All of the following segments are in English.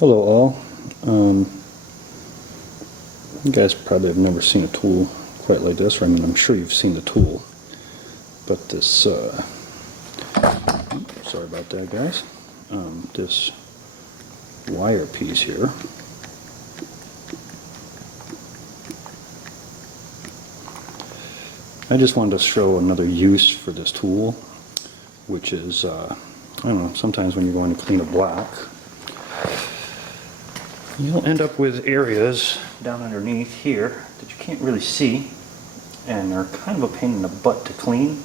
Hello all. You guys probably have never seen a tool quite like this, or I mean I'm sure you've seen the tool, but this, sorry about that guys, this wire piece here I just wanted to show another use for this tool, which is, I don't know, sometimes when you're going to clean a block, you'll end up with areas down underneath here that you can't really see, and they're kind of a pain in the butt to clean.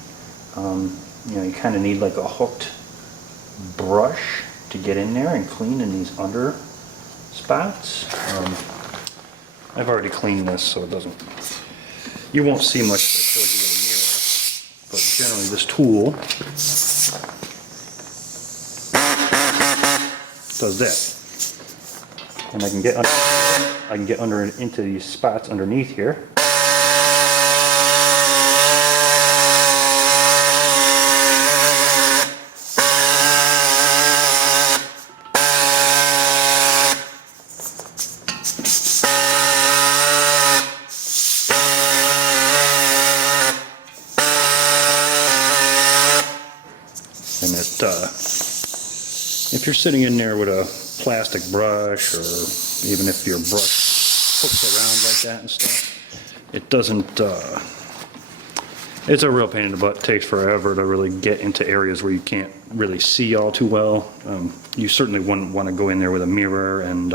You know, you kind of need like a hooked brush to get in there and clean in these under spots. I've already cleaned this, so it doesn't, you won't see much if I showed you with a mirror, but generally this tool does that. And I can get under into these spots underneath here. And it, if you're sitting in there with a plastic brush, or even if your brush hooks around like that and stuff, it doesn't, it's a real pain in the butt. It takes forever to really get into areas where you can't really see all too well. You certainly wouldn't want to go in there with a mirror and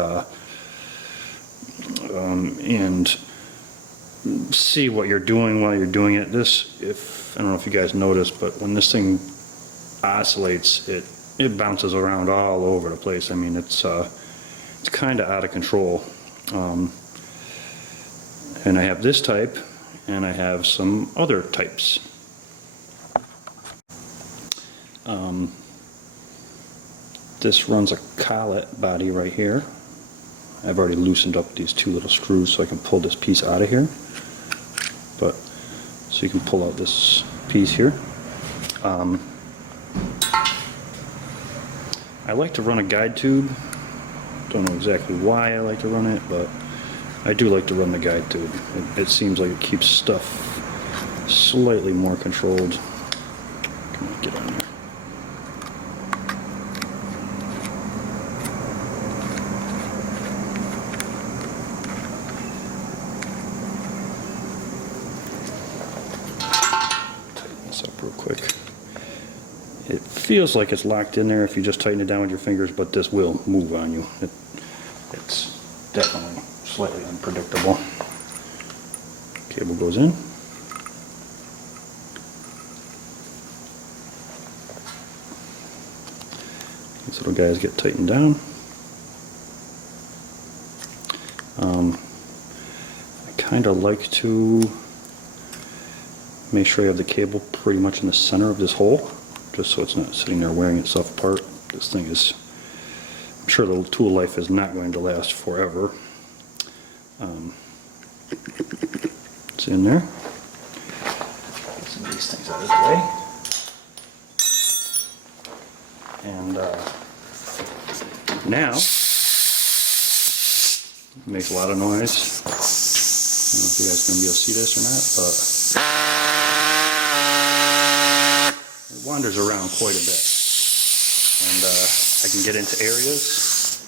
see what you're doing while you're doing it. This, if, I don't know if you guys noticed, but when this thing oscillates, it bounces around all over the place. I mean, it's kind of out of control. And I have this type, and I have some other types. This runs a collet body right here. I've already loosened up these two little screws so I can pull this piece out of here. But so you can pull out this piece here. I like to run a guide tube. Don't know exactly why I like to run it, but I do like to run the guide tube. It seems like it keeps stuff slightly more controlled. Come on, get on there. Tighten this up real quick. It feels like it's locked in there if you just tighten it down with your fingers, but this will move on you. It's definitely slightly unpredictable. Cable goes in. These little guys get tightened down. I kind of like to make sure you have the cable pretty much in the center of this hole, just so it's not sitting there wearing itself apart. This thing is, I'm sure the tool life is not going to last forever. It's in there. Get some of these things out of the way. And now, it makes a lot of noise. I don't know if you guys are going to be able to see this or not, but it wanders around quite a bit. And I can get into areas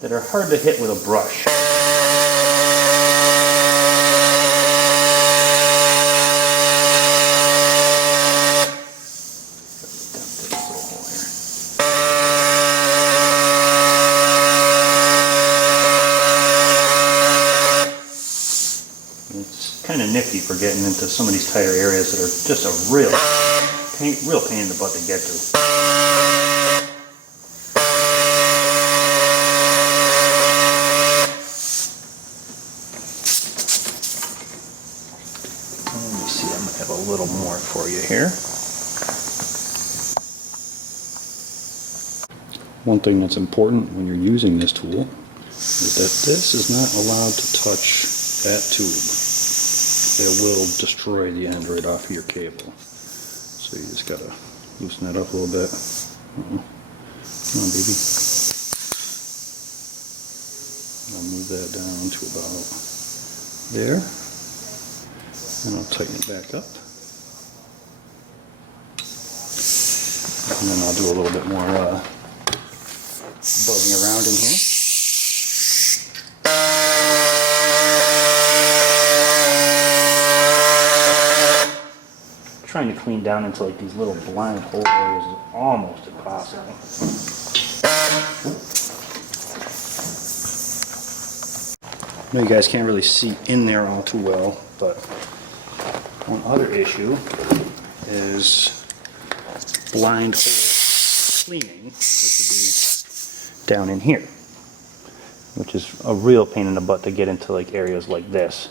that are hard to hit with a brush. It's kind of nifty for getting into some of these tighter areas that are just a real pain in the butt to get to. Let me see, I might have a little more for you here. One thing that's important when you're using this tool is that this is not allowed to touch that tube. it will destroy the end right off of your cable. So you just gotta loosen that up a little bit. Come on, baby. I'll move that down to about there. And I'll tighten it back up. And then I'll do a little bit more bugging around in here. Trying to clean down into like these little blind hole areas is almost impossible. I know you guys can't really see in there all too well, but one other issue is blind hole cleaning, which would be down in here, which is a real pain in the butt to get into like areas like this.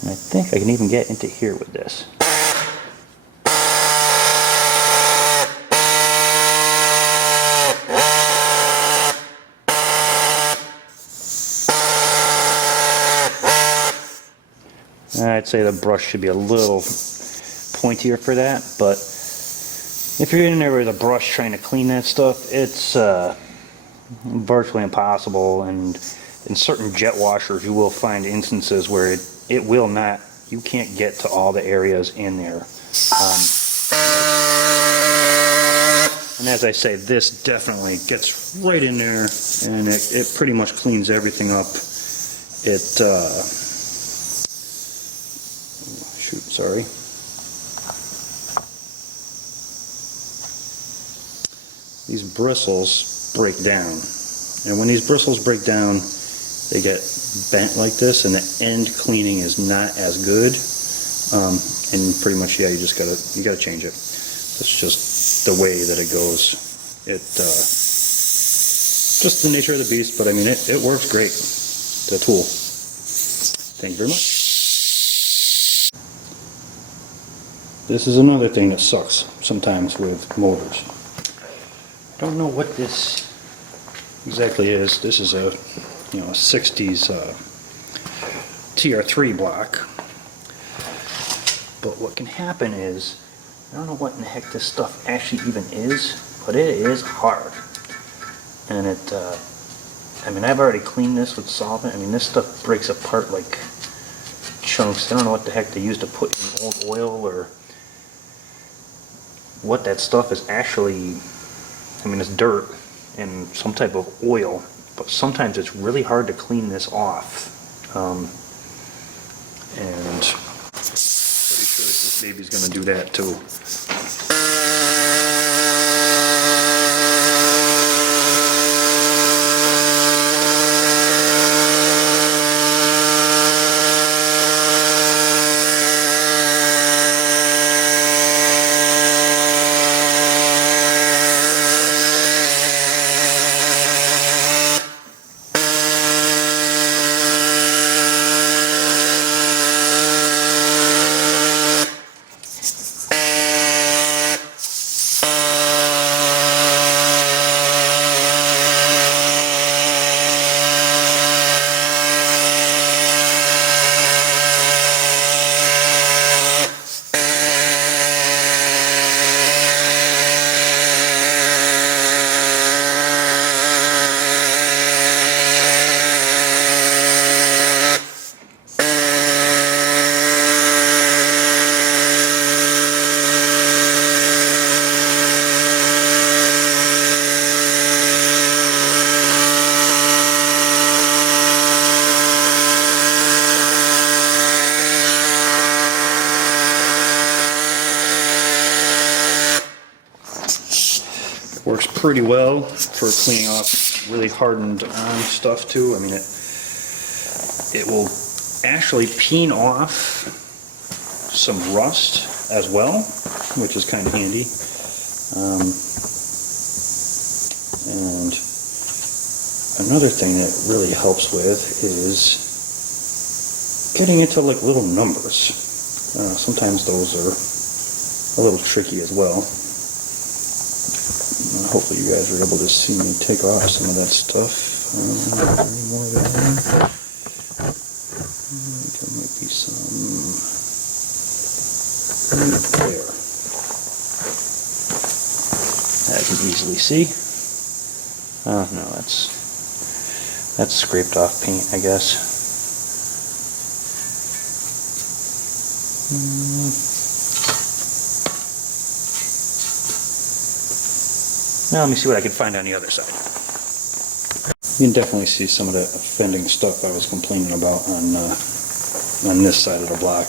And I think I can even get into here with this. I'd say the brush should be a little pointier for that, but if you're in there with a brush trying to clean that stuff, it's virtually impossible. And in certain jet washers, you will find instances where it will not, you can't get to all the areas in there. And as I say, this definitely gets right in there, and it pretty much cleans everything up. Sorry. These bristles break down, and when these bristles break down, they get bent like this, and the end cleaning is not as good. And pretty much, yeah, you gotta change it. That's just the way that it goes. Just the nature of the beast, but I mean, it works great. The tool. Thank you very much. This is another thing that sucks sometimes with motors. I don't know what this exactly is. This is a 60s TR3 block. But what can happen is, I don't know what in the heck this stuff actually even is, but it is hard. And I mean, I've already cleaned this with solvent. I mean, this stuff breaks apart like chunks. I don't know what the heck they used to put in old oil, or what that stuff is actually. I mean, it's dirt and some type of oil, but sometimes it's really hard to clean this off. And pretty sure this baby's gonna do that too. Works pretty well for cleaning off really hardened on stuff too. I mean, it will actually peen off some rust as well, which is kind of handy. And another thing that really helps with is getting into like little numbers. Sometimes those are a little tricky as well. Hopefully you guys are able to see me take off some of that stuff. Any more of that in? There might be some right there. I can easily see. Oh no, that's scraped off paint, I guess. Now let me see what I can find on the other side. You can definitely see some of the offending stuff I was complaining about on this side of the block.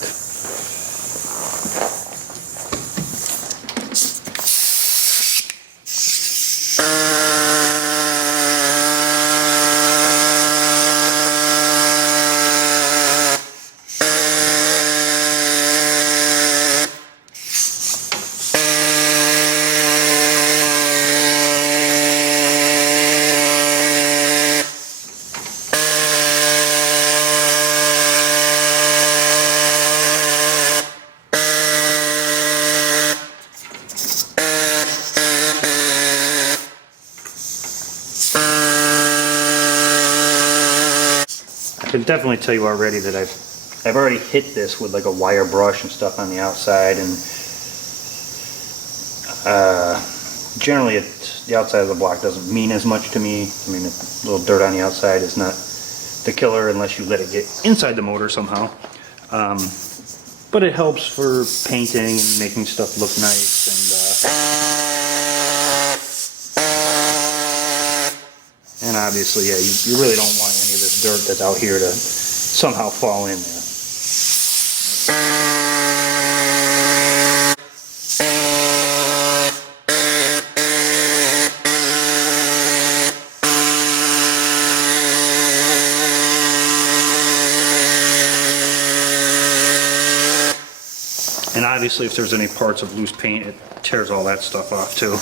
I can definitely tell you already that I've already hit this with like a wire brush and stuff on the outside, and generally the outside of the block doesn't mean as much to me. I mean, a little dirt on the outside is not the killer unless you let it get inside the motor somehow. But it helps for painting and making stuff look nice, and obviously, yeah, you really don't want any of this dirt that's out here to somehow fall in there. And obviously, if there's any parts of loose paint, it tears all that stuff off too.